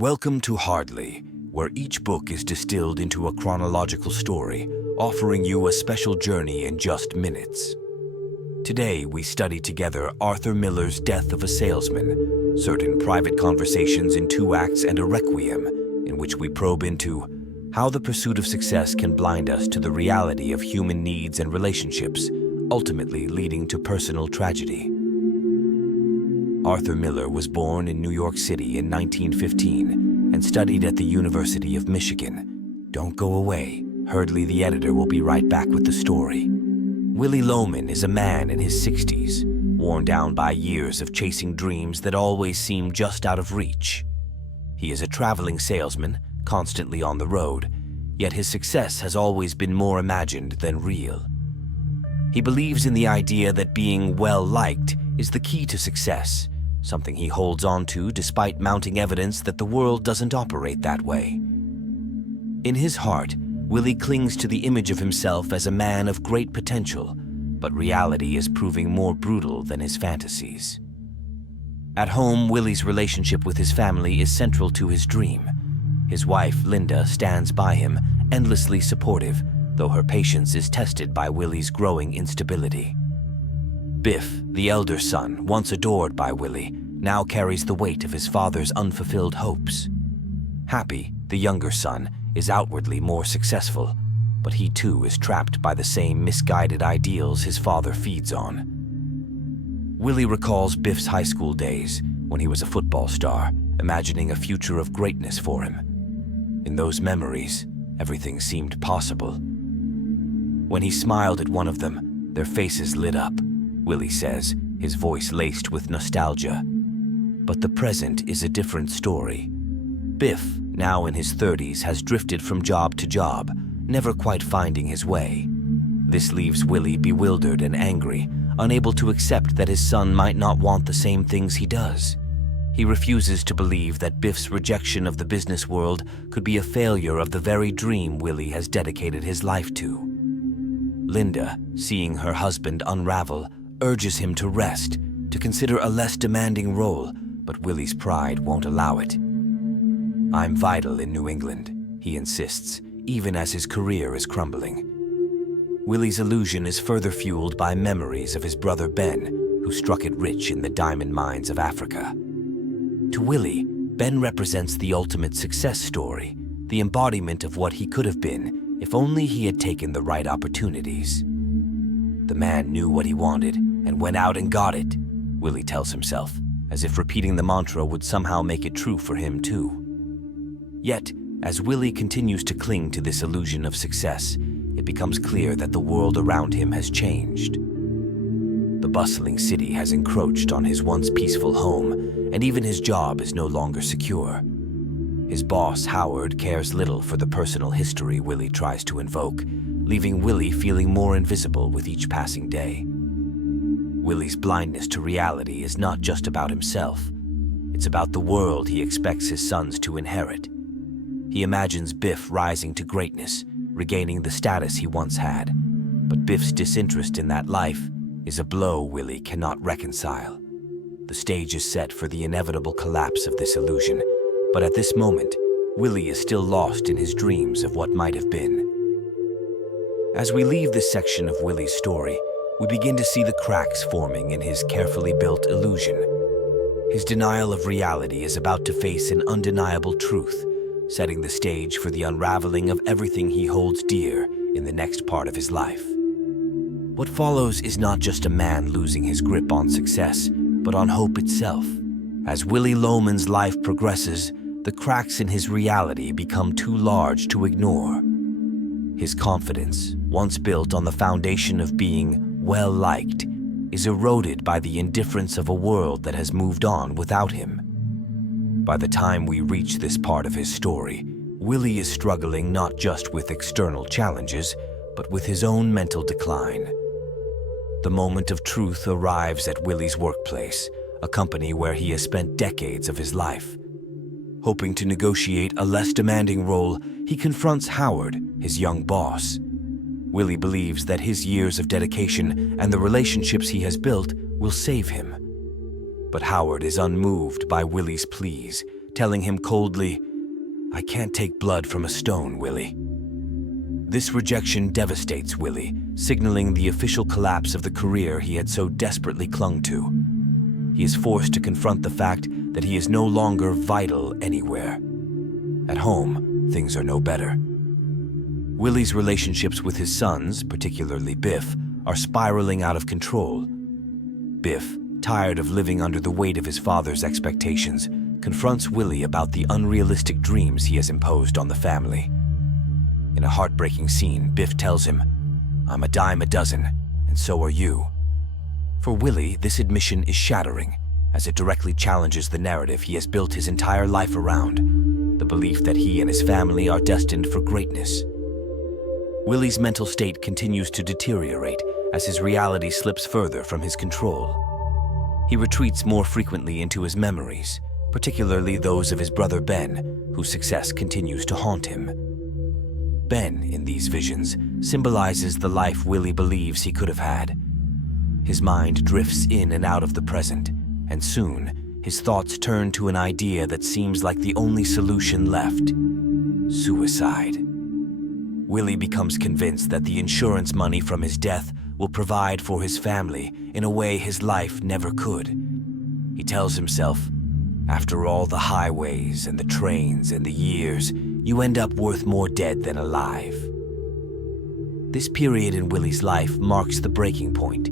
Welcome to Hardly, where each book is distilled into a chronological story, offering you a special journey in just minutes. Today, we study together Arthur Miller's Death of a Salesman, certain private conversations in 2 acts, and a Requiem, in which we probe into how the pursuit of success can blind us to the reality of human needs and relationships, ultimately leading to personal tragedy. Arthur Miller was born in New York City in 1915 and studied at the University of Michigan. Don't go away. Hardly the editor will be right back with the story. Willie Loman is a man in his 60s, worn down by years of chasing dreams that always seem just out of reach. He is a traveling salesman, constantly on the road, yet his success has always been more imagined than real. He believes in the idea that being well-liked is the key to success, something he holds on to despite mounting evidence that the world doesn't operate that way. In his heart, Willie clings to the image of himself as a man of great potential, but reality is proving more brutal than his fantasies. At home, Willie's relationship with his family is central to his dream. His wife, Linda, stands by him, endlessly supportive, though her patience is tested by Willie's growing instability. Biff, the elder son, once adored by Willie, now carries the weight of his father's unfulfilled hopes. Happy, the younger son, is outwardly more successful, but he too is trapped by the same misguided ideals his father feeds on. Willie recalls Biff's high school days, when he was a football star, imagining a future of greatness for him. In those memories, everything seemed possible. When he smiled at one of them, their faces lit up, Willie says, his voice laced with nostalgia. But the present is a different story. Biff, now in his 30s, has drifted from job to job, never quite finding his way. This leaves Willie bewildered and angry, unable to accept that his son might not want the same things he does. He refuses to believe that Biff's rejection of the business world could be a failure of the very dream Willie has dedicated his life to. Linda, seeing her husband unravel, urges him to rest, to consider a less demanding role, but Willie's pride won't allow it. "I'm vital in New England," he insists, even as his career is crumbling. Willie's illusion is further fueled by memories of his brother Ben, who struck it rich in the diamond mines of Africa. To Willie, Ben represents the ultimate success story, the embodiment of what he could have been if only he had taken the right opportunities. The man knew what he wanted and went out and got it, Willie tells himself, as if repeating the mantra would somehow make it true for him too. Yet, as Willie continues to cling to this illusion of success, it becomes clear that the world around him has changed. The bustling city has encroached on his once peaceful home, and even his job is no longer secure. His boss, Howard, cares little for the personal history Willie tries to invoke, leaving Willie feeling more invisible with each passing day. Willie's blindness to reality is not just about himself. It's about the world he expects his sons to inherit. He imagines Biff rising to greatness, regaining the status he once had. But Biff's disinterest in that life is a blow Willie cannot reconcile. The stage is set for the inevitable collapse of this illusion, but at this moment, Willie is still lost in his dreams of what might have been. As we leave this section of Willie's story, we begin to see the cracks forming in his carefully built illusion. His denial of reality is about to face an undeniable truth, setting the stage for the unraveling of everything he holds dear in the next part of his life. What follows is not just a man losing his grip on success, but on hope itself. As Willie Loman's life progresses, the cracks in his reality become too large to ignore. His confidence, once built on the foundation of being well-liked, is eroded by the indifference of a world that has moved on without him. By the time we reach this part of his story, Willie is struggling not just with external challenges, but with his own mental decline. The moment of truth arrives at Willie's workplace, a company where he has spent decades of his life. Hoping to negotiate a less demanding role, he confronts Howard, his young boss. Willie believes that his years of dedication and the relationships he has built will save him. But Howard is unmoved by Willie's pleas, telling him coldly, "I can't take blood from a stone, Willie." This rejection devastates Willie, signaling the official collapse of the career he had so desperately clung to. He is forced to confront the fact that he is no longer vital anywhere. At home, things are no better. Willie's relationships with his sons, particularly Biff, are spiraling out of control. Biff, tired of living under the weight of his father's expectations, confronts Willie about the unrealistic dreams he has imposed on the family. In a heartbreaking scene, Biff tells him, "I'm a dime a dozen, and so are you." For Willie, this admission is shattering, as it directly challenges the narrative he has built his entire life around, the belief that he and his family are destined for greatness. Willie's mental state continues to deteriorate as his reality slips further from his control. He retreats more frequently into his memories, particularly those of his brother Ben, whose success continues to haunt him. Ben, in these visions, symbolizes the life Willie believes he could have had. His mind drifts in and out of the present, and soon, his thoughts turn to an idea that seems like the only solution left: suicide. Willie becomes convinced that the insurance money from his death will provide for his family in a way his life never could. He tells himself, "After all the highways and the trains and the years, you end up worth more dead than alive." This period in Willie's life marks the breaking point.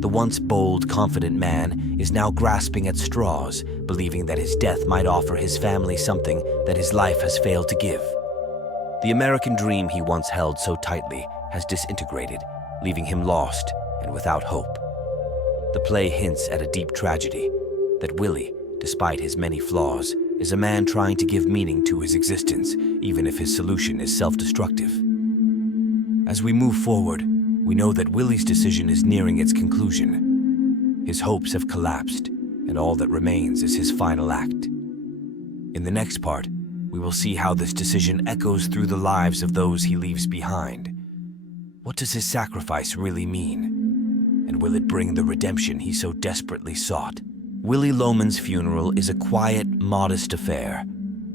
The once bold, confident man is now grasping at straws, believing that his death might offer his family something that his life has failed to give. The American dream he once held so tightly has disintegrated, leaving him lost and without hope. The play hints at a deep tragedy, that Willie, despite his many flaws, is a man trying to give meaning to his existence, even if his solution is self-destructive. As we move forward, we know that Willie's decision is nearing its conclusion. His hopes have collapsed, and all that remains is his final act. In the next part, we will see how this decision echoes through the lives of those he leaves behind. What does his sacrifice really mean? And will it bring the redemption he so desperately sought? Willie Loman's funeral is a quiet, modest affair.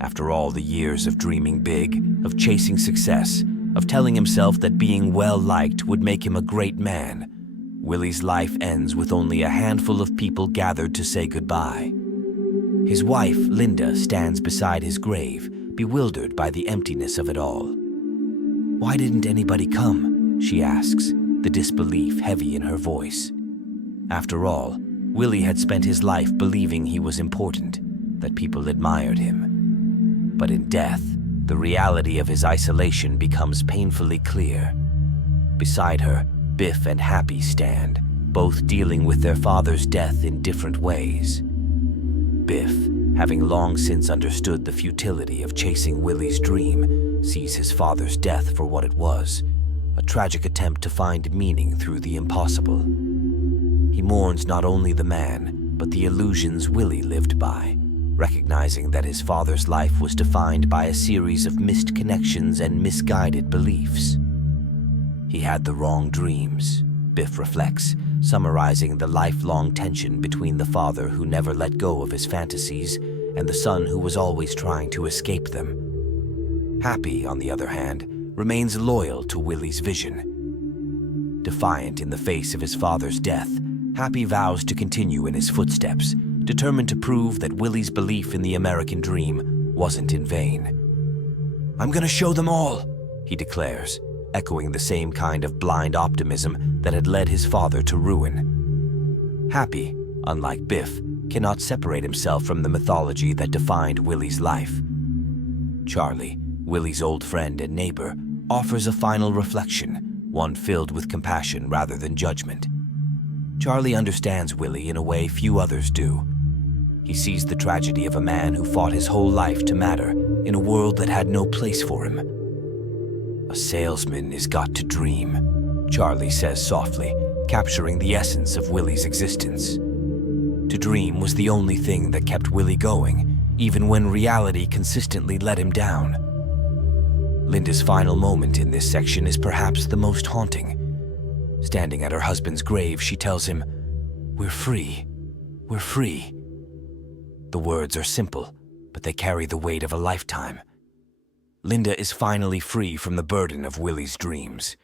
After all the years of dreaming big, of chasing success, of telling himself that being well-liked would make him a great man, Willie's life ends with only a handful of people gathered to say goodbye. His wife, Linda, stands beside his grave, bewildered by the emptiness of it all. "Why didn't anybody come?" she asks, the disbelief heavy in her voice. After all, Willie had spent his life believing he was important, that people admired him. But in death, the reality of his isolation becomes painfully clear. Beside her, Biff and Happy stand, both dealing with their father's death in different ways. Biff, having long since understood the futility of chasing Willie's dream, sees his father's death for what it was, a tragic attempt to find meaning through the impossible. He mourns not only the man, but the illusions Willie lived by, recognizing that his father's life was defined by a series of missed connections and misguided beliefs. He had the wrong dreams, Biff reflects, summarizing the lifelong tension between the father who never let go of his fantasies and the son who was always trying to escape them. Happy, on the other hand, remains loyal to Willie's vision. Defiant in the face of his father's death, Happy vows to continue in his footsteps, determined to prove that Willie's belief in the American dream wasn't in vain. "I'm gonna show them all," he declares, echoing the same kind of blind optimism that had led his father to ruin. Happy, unlike Biff, cannot separate himself from the mythology that defined Willie's life. Charlie, Willie's old friend and neighbor, offers a final reflection, one filled with compassion rather than judgment. Charlie understands Willie in a way few others do. He sees the tragedy of a man who fought his whole life to matter in a world that had no place for him. "A salesman has got to dream," Charlie says softly, capturing the essence of Willie's existence. To dream was the only thing that kept Willie going, even when reality consistently let him down. Linda's final moment in this section is perhaps the most haunting. Standing at her husband's grave, she tells him, "We're free. We're free." The words are simple, but they carry the weight of a lifetime. Linda is finally free from the burden of Willie's dreams,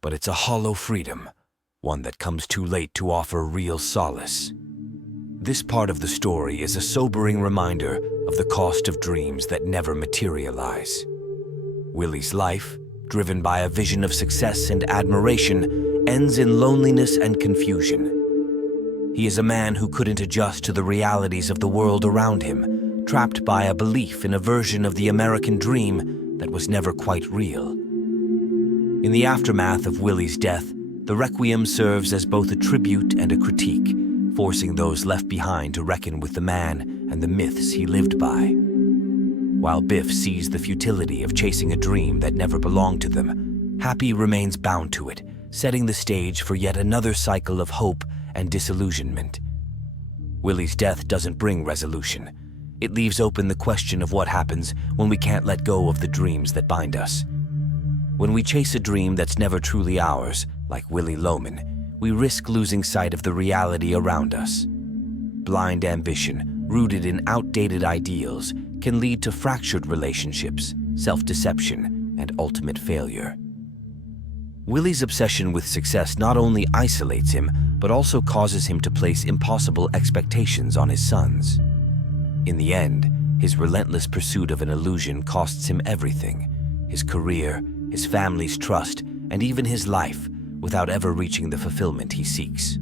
but it's a hollow freedom, one that comes too late to offer real solace. This part of the story is a sobering reminder of the cost of dreams that never materialize. Willie's life, driven by a vision of success and admiration, ends in loneliness and confusion. He is a man who couldn't adjust to the realities of the world around him, trapped by a belief in a version of the American dream that was never quite real. In the aftermath of Willie's death, the Requiem serves as both a tribute and a critique, forcing those left behind to reckon with the man and the myths he lived by. While Biff sees the futility of chasing a dream that never belonged to them, Happy remains bound to it, setting the stage for yet another cycle of hope and disillusionment. Willie's death doesn't bring resolution. It leaves open the question of what happens when we can't let go of the dreams that bind us. When we chase a dream that's never truly ours, like Willie Loman, we risk losing sight of the reality around us. Blind ambition, rooted in outdated ideals, can lead to fractured relationships, self-deception, and ultimate failure. Willie's obsession with success not only isolates him, but also causes him to place impossible expectations on his sons. In the end, his relentless pursuit of an illusion costs him everything: his career, his family's trust, and even his life, without ever reaching the fulfillment he seeks.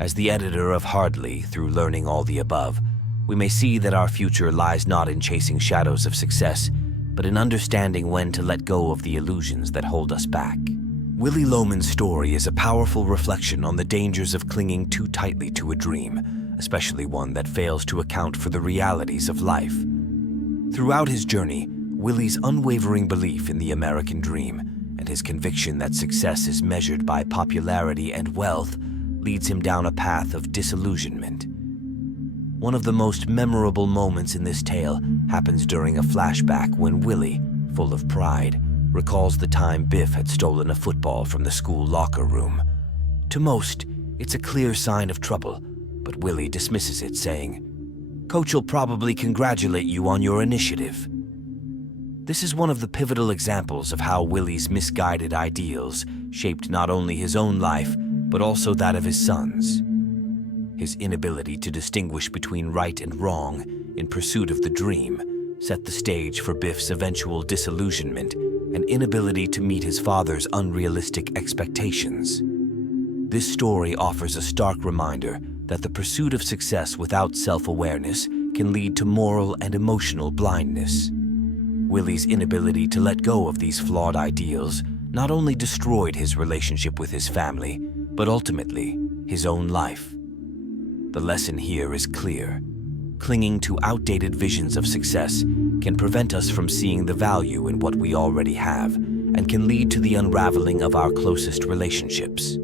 As the editor of Hardly, through learning all the above, we may see that our future lies not in chasing shadows of success, but in understanding when to let go of the illusions that hold us back. Willie Loman's story is a powerful reflection on the dangers of clinging too tightly to a dream, especially one that fails to account for the realities of life. Throughout his journey, Willie's unwavering belief in the American dream and his conviction that success is measured by popularity and wealth leads him down a path of disillusionment. One of the most memorable moments in this tale happens during a flashback when Willie, full of pride, recalls the time Biff had stolen a football from the school locker room. To most, it's a clear sign of trouble, but Willie dismisses it, saying, "Coach will probably congratulate you on your initiative." This is one of the pivotal examples of how Willie's misguided ideals shaped not only his own life, but also that of his sons. His inability to distinguish between right and wrong in pursuit of the dream set the stage for Biff's eventual disillusionment and inability to meet his father's unrealistic expectations. This story offers a stark reminder that the pursuit of success without self-awareness can lead to moral and emotional blindness. Willie's inability to let go of these flawed ideals not only destroyed his relationship with his family, but ultimately his own life. The lesson here is clear. Clinging to outdated visions of success can prevent us from seeing the value in what we already have and can lead to the unraveling of our closest relationships.